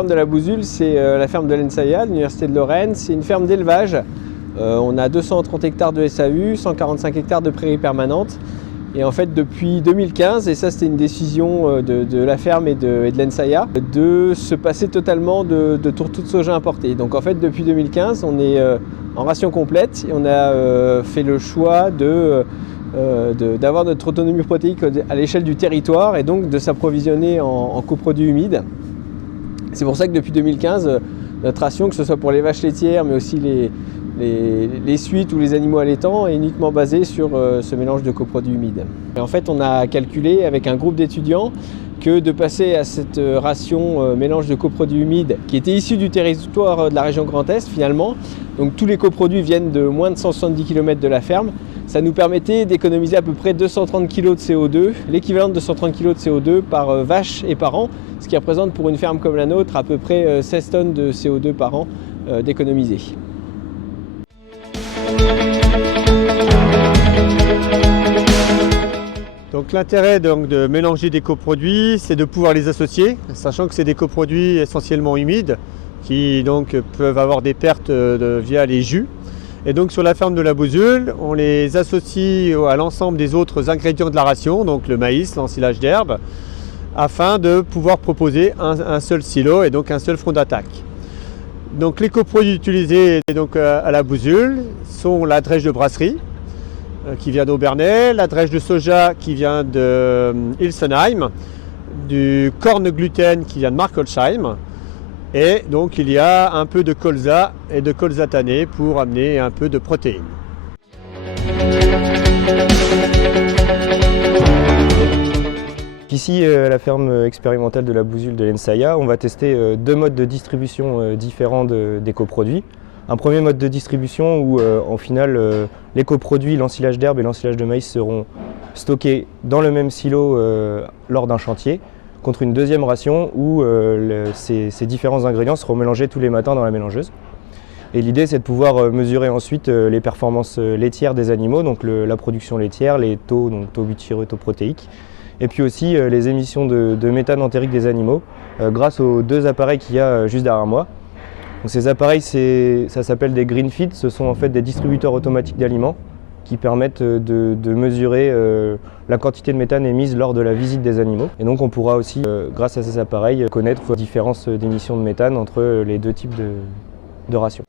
ferme de la Bousule, c'est la ferme de l'ENSAIA, l'Université de Lorraine. C'est une ferme d'élevage. On a 230 hectares de SAU, 145 hectares de prairies permanentes. Et en fait, depuis 2015, et ça c'était une décision de la ferme et de l'ENSAIA, de se passer totalement de tourteaux de soja importés. Donc en fait, depuis 2015, on est en ration complète et on a fait le choix d'avoir notre autonomie protéique à l'échelle du territoire et donc de s'approvisionner en coproduits humides. C'est pour ça que depuis 2015, notre ration, que ce soit pour les vaches laitières, mais aussi les suites ou les animaux allaitants, est uniquement basée sur ce mélange de coproduits humides. Et en fait, on a calculé avec un groupe d'étudiants que de passer à cette ration mélange de coproduits humides qui était issu du territoire de la région Grand Est finalement, donc tous les coproduits viennent de moins de 170 km de la ferme, ça nous permettait d'économiser à peu près 230 kg de CO2, l'équivalent de 230 kg de CO2 par vache et par an, ce qui représente pour une ferme comme la nôtre à peu près 16 tonnes de CO2 par an d'économiser. Donc l'intérêt de mélanger des coproduits, c'est de pouvoir les associer, sachant que c'est des coproduits essentiellement humides qui donc peuvent avoir des pertes via les jus. Et donc sur la ferme de la Bousule, on les associe à l'ensemble des autres ingrédients de la ration, donc le maïs, l'ensilage d'herbe, afin de pouvoir proposer un seul silo et donc un seul front d'attaque. Donc les coproduits utilisés donc, à la Bousule sont la drèche de brasserie qui vient d'Aubernais, la drèche de soja qui vient de Ilsenheim, du corn gluten qui vient de Markholzheim, et donc il y a un peu de colza et de colza tanné pour amener un peu de protéines. Ici, à la ferme expérimentale de la Bousule de l'ENSAIA, on va tester deux modes de distribution différents des coproduits. Un premier mode de distribution où, en final, les coproduits, l'ensilage d'herbe et l'ensilage de maïs seront stockés dans le même silo lors d'un chantier, contre une deuxième ration où ces différents ingrédients seront mélangés tous les matins dans la mélangeuse. Et l'idée, c'est de pouvoir mesurer ensuite les performances laitières des animaux, donc la production laitière, les taux, donc taux butyreux, taux protéiques, et puis aussi les émissions de méthane entérique des animaux grâce aux deux appareils qu'il y a juste derrière moi. Donc ces appareils, ça s'appelle des green feed, ce sont en fait des distributeurs automatiques d'aliments qui permettent de mesurer la quantité de méthane émise lors de la visite des animaux. Et donc on pourra aussi, grâce à ces appareils, connaître la différence d'émissions de méthane entre les deux types de rations.